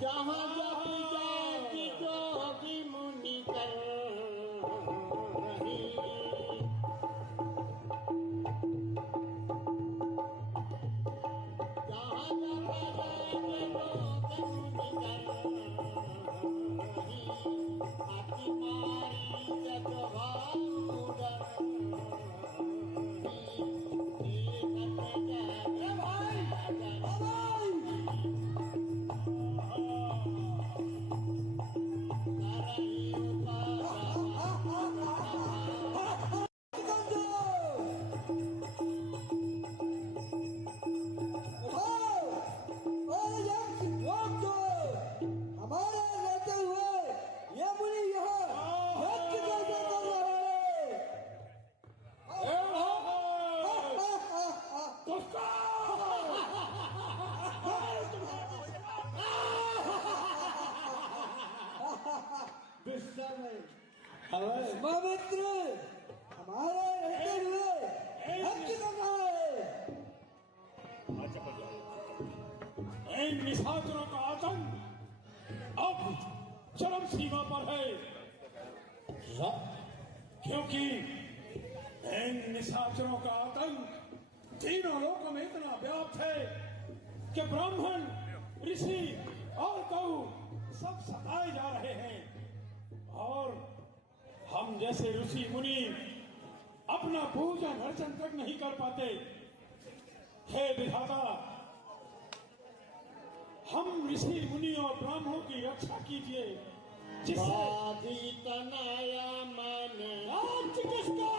जहाँ जप जाति जोगी मुनि कर रही, जहाँ जप जाति जोगी मुनि कर रही, अति मारी जग भाऊडर पवित्र हमारे रहते हुए हक करना है। इन निशाचरों का आतंक अब चरम सीमा पर है, क्योंकि इन निशाचरों का आतंक तीनों लोकों में इतना व्याप्त है कि ब्राह्मण, ऋषि और गौ सब सताए जा रहे हैं और हम जैसे ऋषि मुनि अपना पूजन अर्चन तक नहीं कर पाते। हे विधाता, हम ऋषि मुनि और ब्राह्मणों की रक्षा कीजिए, जिससे तनाया मन किसका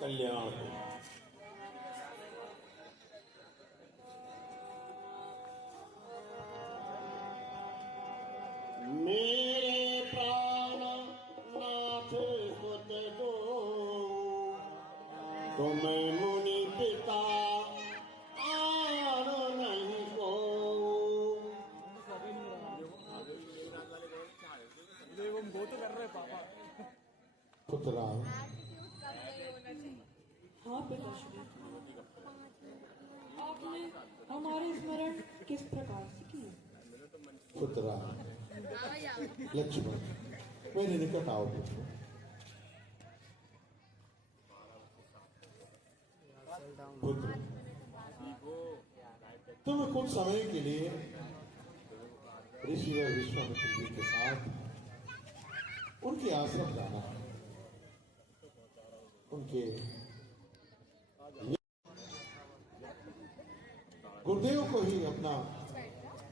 कल्याण हो। मेरे प्राण नाथ सुत दो, तुम्हें मुनि पिता आन नहीं को। वो तो कर रहे पापा। पुत्रा, हाँ पिताश्री, आपने हमारे स्मरण किस प्रकार से किए? पुत्रा, लक्ष्मण, मेरे निकट आओ पुत्र। पुत्र, तुम्हें कुछ समय के लिए ऋषि व विश्वामित्र जी के साथ उनके आश्रम जाना है। उनके गुरुदेव को ही अपना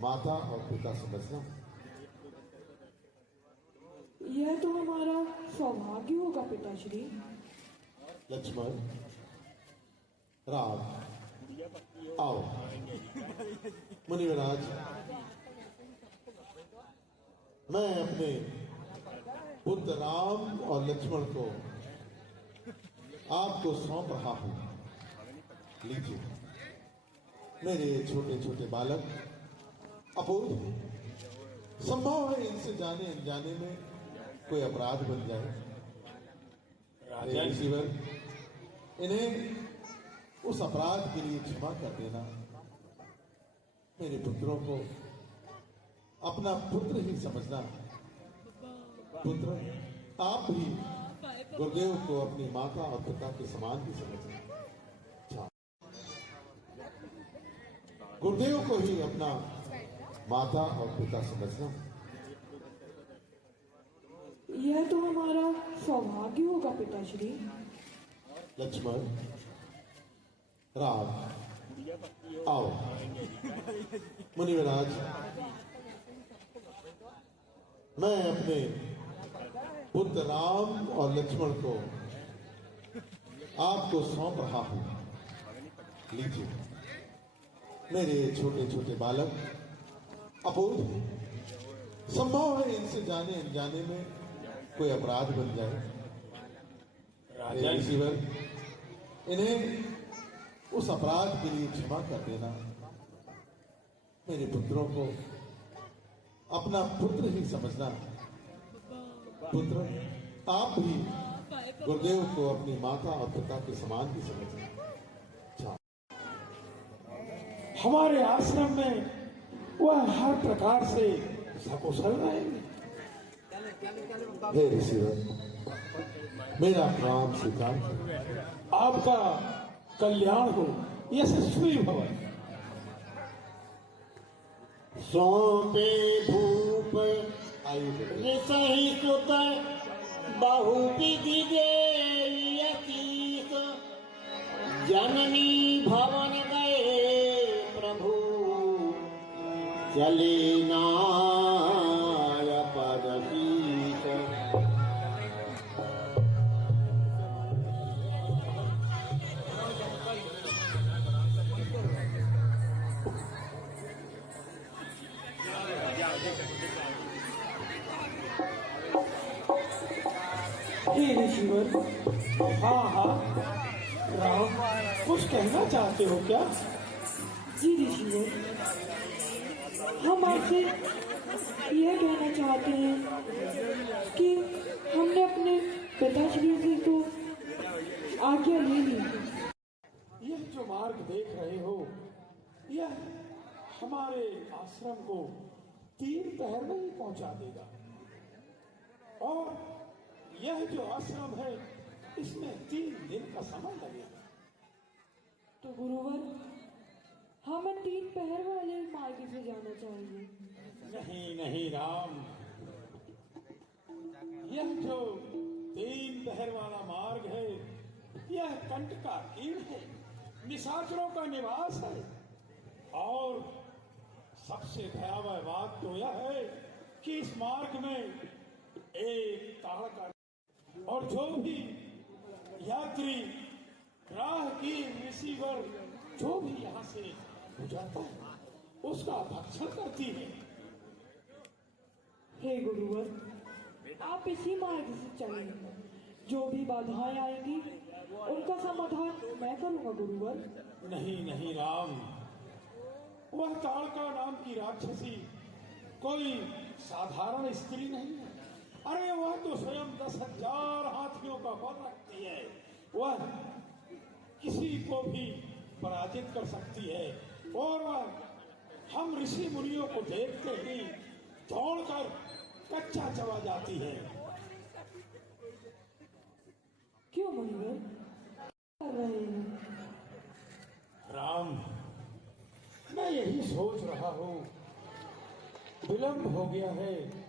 माता और पिता समझना। यह तो हमारा सौभाग्य होगा पिताश्री। लक्ष्मण, राम, आओ। मुनिवराज, मैं अपने पुत्र राम और लक्ष्मण को आपको सौंप रहा हूं। लीजिए, मेरे छोटे छोटे बालक अपूर्व हैं। संभव है इनसे जाने अनजाने में कोई अपराध बन जाए। राजा ईश्वर, इन्हें उस अपराध के लिए क्षमा कर देना। मेरे पुत्रों को अपना पुत्र ही समझना। पुत्र, आप भी गुरुदेव को अपनी माता और पिता के समान ही समझना। गुरुदेव को ही अपना माता और पिता समझना। यह तो हमारा सौभाग्य होगा पिताश्री। लक्ष्मण, राम, आओ। मुनिवराज, मैं अपने पुत्र राम और लक्ष्मण को आपको सौंप रहा हूं। लीजिए, मेरे छोटे छोटे बालक अपूर्व हैं। संभव है इनसे जाने अनजाने में कोई अपराध बन जाए। राजा ईश्वर, इन्हें उस अपराध के लिए क्षमा कर देना। मेरे पुत्रों को अपना पुत्र ही समझना। पुत्र, आप भी गुरुदेव को अपनी माता और पिता के समान ही समझना। हमारे आश्रम में वह हर प्रकार से सकुशल रहेंगे। हे ऋषिवर, मेरा प्रणाम स्वीकार करें। आपका कल्याण हो, यशस्वी भवन। सौंपे भूप आयु ऋषि सुत बहु विधि देयतीस जननी भवन गए प्रभु चले नाय पदशीस। हे ऋषिवर, हाँ, राम, कुछ कहना चाहते हो क्या? जी ऋषिवर, हम आपसे यह कहना चाहते हैं कि हमने अपने पिताश्री से तो आज्ञा ले ली। यह जो मार्ग देख रहे हो, यह हमारे आश्रम को 3 पहर में ही पहुंचा देगा। और यह जो आश्रम है, इसमें 3 दिन का समय लगेगा। तो गुरुवर, हमें 3 पहर वाले मार्ग से जाना चाहिए। नहीं राम, यह जो 3 पहर वाला मार्ग है, यह कंटकाकीर्ण है, निशाचरों का निवास है। और सबसे भयावह बात तो यह है कि इस मार्ग में एक ताड़ का, और जो भी यात्री राहगीर ऋषिवर जो भी यहाँ से गुजरता है, उसका भक्षण करती है। हे गुरुवर, आप इसी मार्ग से चलें। जो भी बाधाएं आएंगी, उनका समाधान मैं करूंगा गुरुवर। नहीं राम, वह ताड़का नाम की राक्षसी कोई साधारण स्त्री नहीं है। अरे वह तो स्वयं 10,000 हाथियों का बल रखती है। वह किसी को भी पराजित कर सकती है। और वह हम ऋषि मुनियों को देखते ही दौड़कर कच्चा चबा जाती है। क्यों मुनिवर, कर रहे हैं? राम, मैं यही सोच रहा हूँ, विलंब हो गया है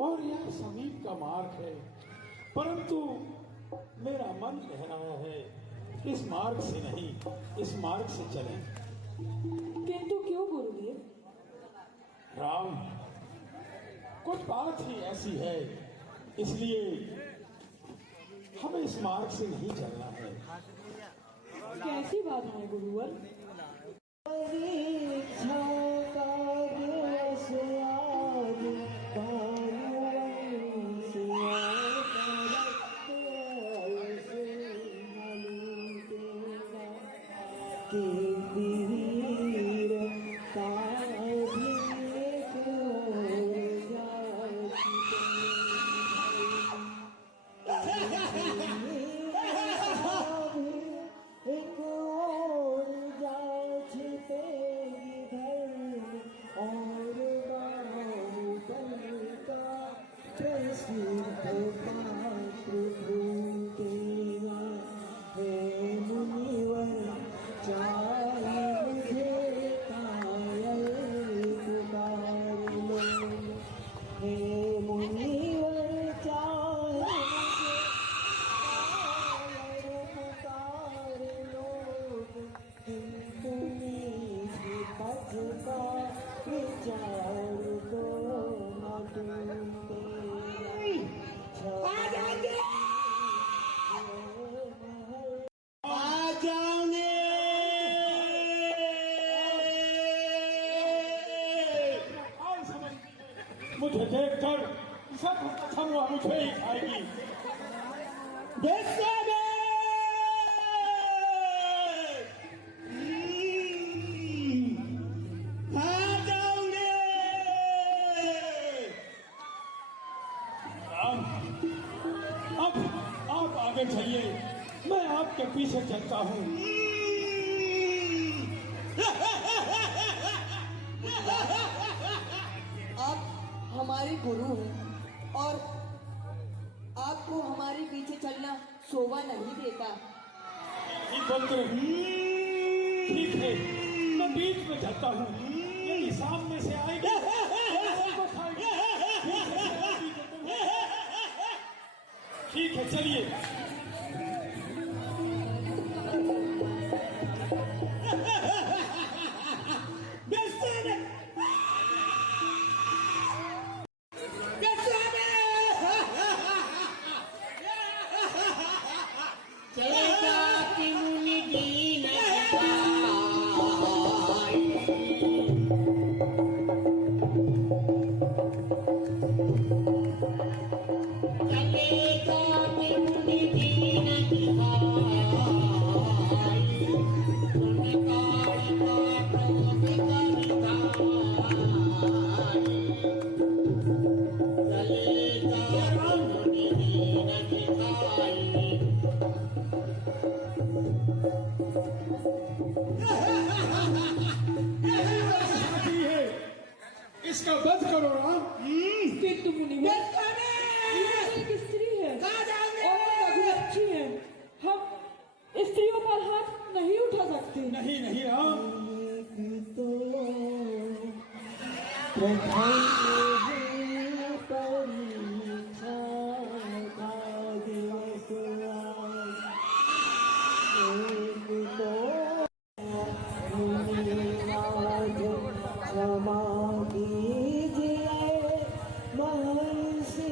और यह समीप का मार्ग है, परंतु मेरा मन कह रहा है इस मार्ग से नहीं, इस मार्ग से चलें। किंतु क्यों गुरुदेव? राम, कुछ बात ही ऐसी है, इसलिए हमें इस मार्ग से नहीं चलना है। कैसी बात है गुरुवर? मुझे देखकर सब कथम मुझे ही खाएगी। आगे चलिए, मैं आपके पीछे चलता हूँ। आप हमारे गुरु हैं और आपको हमारे पीछे चलना शोभा नहीं देता। पुत्र, ठीक है, मैं बीच में चलता हूँ। यदि सामने से आएंगे तो खाएंगे। ठीक है, चलिए। चलेगा कि मुनि दीन चलेगा कि मुनि दीन दिखाई संकाल का प्रभु चलेगा मुनि दीन दिखाई। इसका वध करो राम। किंतु मुनिवर, ये एक स्त्री है और रघुवंशी है। हम स्त्रियों पर हाथ नहीं उठा सकते। नहीं नहीं राम, क्षमा कीजिए महर्षि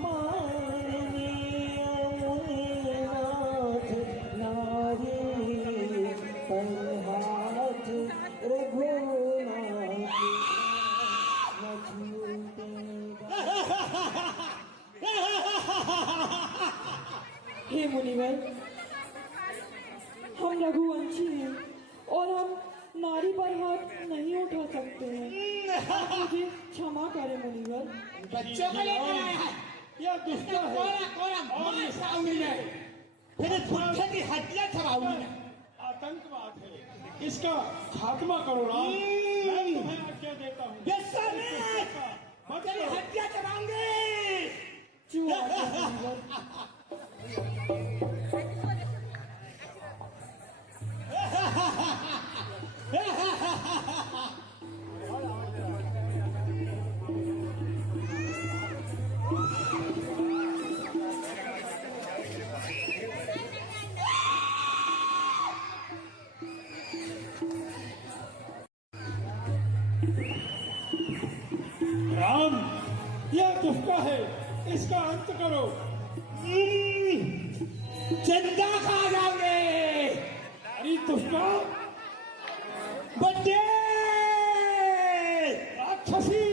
माननीय मुनिनाथ, नारी पर हाथ रघुनाथ न छूटेगा। हे मुनिवर, हम रघुवंशी हैं और हम नारी पर हाथ नहीं उठा सकते हैं। आप मुझे क्षमा करें मुनिवर। बच्चों को लेकर आया है, यह दुष्ट है और फिर झूठे की हड्डियां छबाऊंगी मैं। आतंकवाद है, इसका खात्मा करो राम। मैं तुम्हें आज्ञा देता हूँ। तेरी हड्डियां चबाऊंगी। जो आज्ञा मुनिवर। राम, यह दुष्ट है, इसका अंत करो। चंदा खा जाओगे। अरे दुष्टा, बच्चे राक्षसी,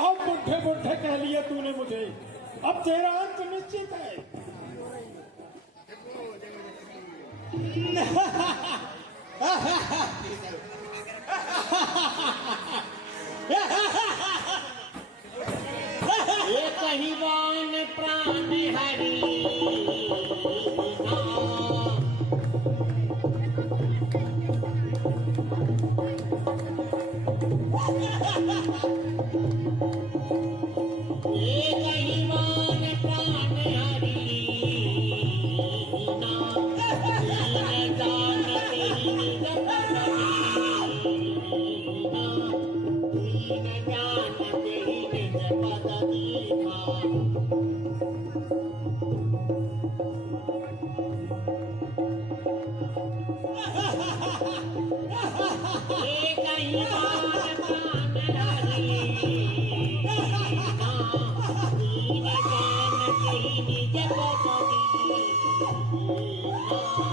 अब बुढ़े बुढ़े कह लिया तूने मुझे। अब तेरा अंत निश्चित है। ये कहीं बान प्राण हरि ये कहीं बान प्राण हरि जानते ही निज पद दीना। निज पद दीना।